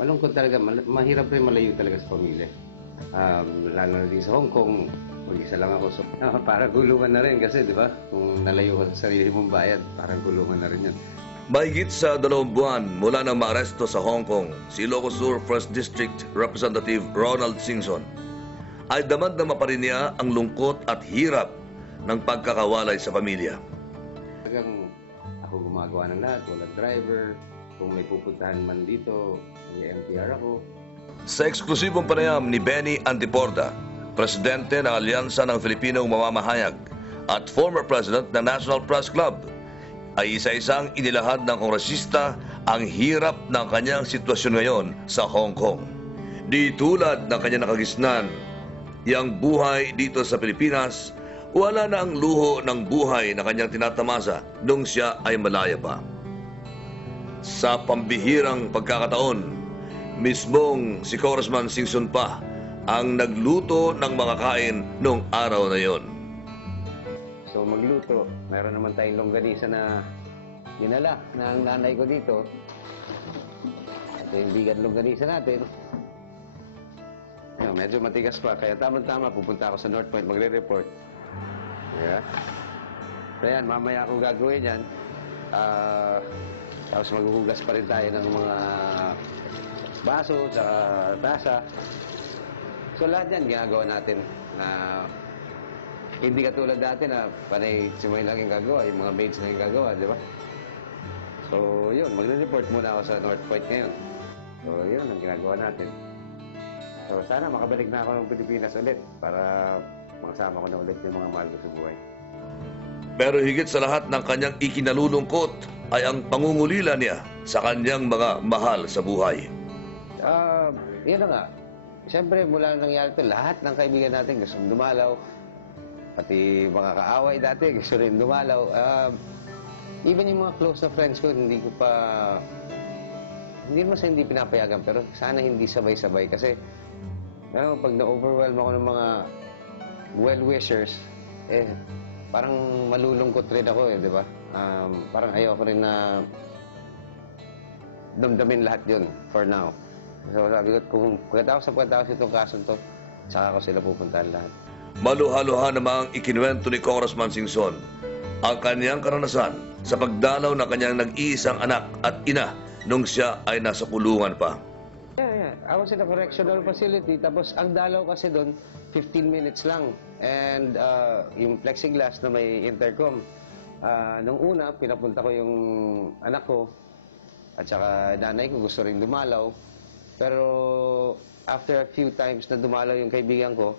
malungkot talaga, mal- mahirap rin malayo talaga sa pamilya. Um, lalo na din sa Hong Kong, mag-isa lang ako. So, ah, parang gulungan na rin kasi, di ba? Kung nalayo ka sa sarili mong bayad, parang gulungan na rin yun. Mahigit sa dalawang buwan mula nang maaresto sa Hong Kong, si Ilocos Sur 1st District Representative Ronald Singson ay damad-dama pa rin niya ang lungkot at hirap ng pagkakawalay sa pamilya. Talagang ako gumagawa ng lahat, walang driver. Kung may pupuntahan man dito, may MTR ako. Sa eksklusibong panayam ni Benny Antiporta, presidente ng Alyansa ng Filipinong Mamamahayag at former president ng National Press Club, ay isa-isang inilahad ng kongresista ang hirap ng kanyang sitwasyon ngayon sa Hong Kong. Di tulad ng kanyang nakagisnan, yang buhay dito sa Pilipinas, wala na ang luho ng buhay na kanyang tinatamasa nung siya ay malaya pa. Sa pambihirang pagkakataon, mismong si Congressman Singson pa ang nagluto ng mga kain noong araw na yon. So magluto, meron naman tayong longganisa na dinala ng nanay ko dito. Ito yung bigat longganisa natin. Ayun, medyo matigas pa, kaya tama-tama pupunta ako sa North Point magre-report. Yeah. Yan, mamaya ako gagawin yan. Ah, tapos maghuhugas pa rin tayo ng mga baso, tsaka tasa. So lahat yan ginagawa natin na hindi katulad dati na panay si Moy lang yung gagawa, yung mga maids lang yung gagawa, di ba? So, yun, magre-report muna ako sa North Point ngayon. So, yun ang ginagawa natin. So, sana makabalik na ako ng Pilipinas ulit para makasama ko na ulit yung mga mahal ko sa buhay. Pero higit sa lahat ng kanyang ikinalulungkot ay ang pangungulila niya sa kanyang mga mahal sa buhay. Ah, yun nga. Siyempre, mula nang nangyari ito, lahat ng kaibigan natin gusto dumalaw. Pati mga kaaway dati gusto rin dumalaw. Ah, even yung mga close na friends ko, hindi ko pa... Hindi naman sa hindi pinapayagan, pero sana hindi sabay-sabay. Kasi, ano, pag na-overwhelm ako ng mga well-wishers, eh, parang malulungkot rin ako eh, di ba? Um, parang ayoko rin na damdamin lahat yun for now. So sabi ko, kung pagkatapos sa pagkatapos itong kaso to, saka ko sila pupuntahan lahat. Maluhaluhan namang ikinuwento ni Congressman Singson ang kanyang karanasan sa pagdalaw ng kanyang nag-iisang anak at ina nung siya ay nasa kulungan pa. Yeah, yeah. I was in a correctional facility. Tapos, ang dalaw kasi doon, 15 minutes lang. And uh, yung plexiglass na may intercom. Uh, nung una, pinapunta ko yung anak ko. At saka nanay ko gusto rin dumalaw. Pero after a few times na dumalaw yung kaibigan ko,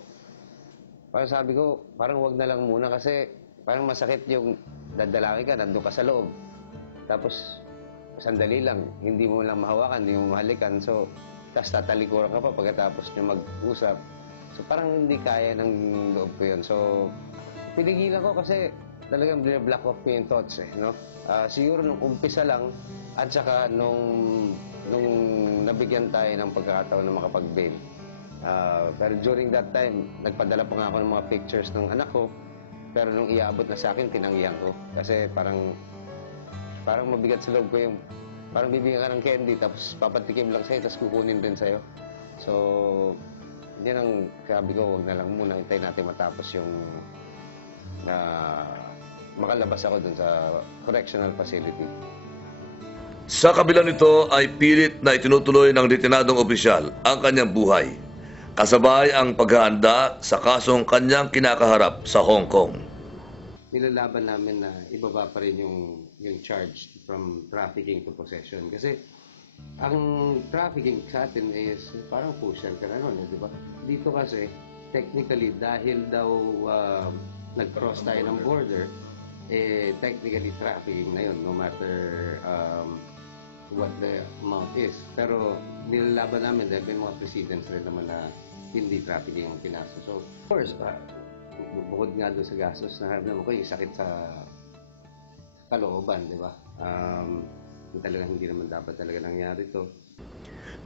parang sabi ko, parang wag na lang muna kasi parang masakit yung dadalangin ka, nandun ka sa loob. Tapos, sandali lang, hindi mo lang mahawakan, hindi mo mahalikan. So, tapos tatalikuran ka pa pagkatapos nyo mag-usap. So, parang hindi kaya ng loob ko yun. So, pinigilan ko kasi talagang black off ko yung thoughts eh, no? Ah, siguro nung umpisa lang, at saka nung, nung nabigyan tayo ng pagkakataon na makapag-bail. Ah, pero during that time, nagpadala pa nga ako ng mga pictures ng anak ko. Pero nung iabot na sa akin, tinanggihan ko. Kasi parang parang mabigat sa loob ko yung parang bibigyan ka ng candy tapos papatikim lang sa'yo tapos kukunin din sa'yo. So, yan ang sabi ko, huwag na lang muna hintayin natin matapos yung na makalabas ako dun sa correctional facility. Sa kabila nito ay pilit na itinutuloy ng detenadong opisyal ang kanyang buhay. Kasabay ang paghahanda sa kasong kanyang kinakaharap sa Hong Kong. nilalaban namin na ibaba pa rin yung, yung charge from trafficking to possession. Kasi ang trafficking sa atin is parang pusher ka na nun, eh, di ba? Dito kasi, technically, dahil daw uh, nag-cross tayo ng border, eh, technically trafficking na yun, no matter um, what the amount is. Pero nilalaban namin dahil may mga precedents rin naman na hindi trafficking ang pinaso. So, of course, uh, bu- bukod nga doon sa gastos na naman ko, yung sakit sa kalooban, di ba? Um, talagang hindi naman dapat talaga nangyari to.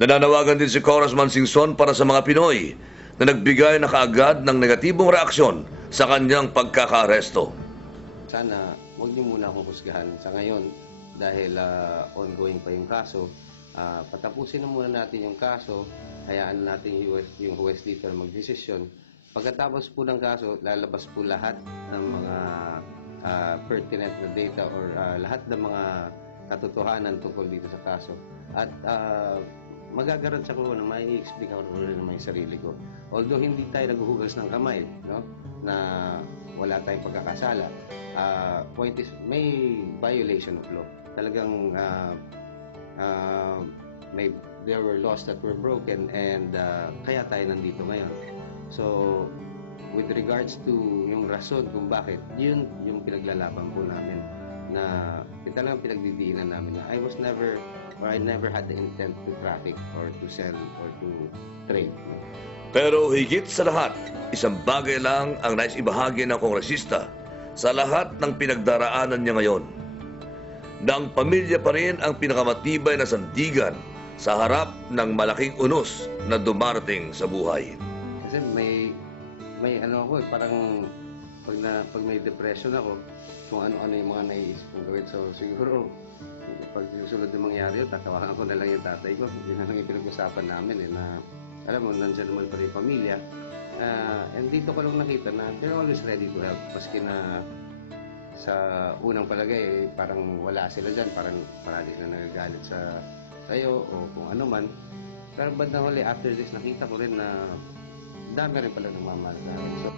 Nananawagan din si Congressman Singson para sa mga Pinoy na nagbigay na kaagad ng negatibong reaksyon sa kanyang pagkakaaresto. Sana huwag niyo muna akong husgahan sa ngayon dahil ah, ongoing pa yung kaso. ah, patapusin na muna natin yung kaso, hayaan natin yung yung US dito na magdesisyon. Pagkatapos po ng kaso, lalabas po lahat ng mga ah, pertinent na data or ah, lahat ng mga katotohanan tungkol dito sa kaso. At ah, magagaroon sa ko na may explain ako rin naman yung sarili ko. Although hindi tayo naghuhugas ng kamay, no? na wala tayong pagkakasala, ah, point is, may violation of law. Talagang ah, ah, may there were laws that were broken and ah, kaya tayo nandito ngayon. So, with regards to yung rason kung bakit, yun yung pinaglalaban po namin na ito lang ang pinagdidiinan namin na I was never or I never had the intent to traffic or to sell or to trade. Pero higit sa lahat, isang bagay lang ang nais ibahagi ng kongresista sa lahat ng pinagdaraanan niya ngayon. Na ang pamilya pa rin ang pinakamatibay na sandigan sa harap ng malaking unos na dumarating sa buhay. Kasi may may ano ako eh, parang pag na pag may depression ako, kung ano-ano yung mga naiisip kong gawin. So siguro pag susunod yung mangyari tatawagan ko na lang yung tatay ko. Yun na lang yung pinag-usapan namin eh, na alam mo, nandiyan naman pa rin yung pamilya. Ah, and dito ko lang nakita na they're always ready to help. Maski na sa unang palagay, eh, parang wala sila dyan. Parang parali na nagagalit sa sa'yo o kung ano man. Pero bandang huli, after this, nakita ko rin na dami rin pala nagmamahal sa. So,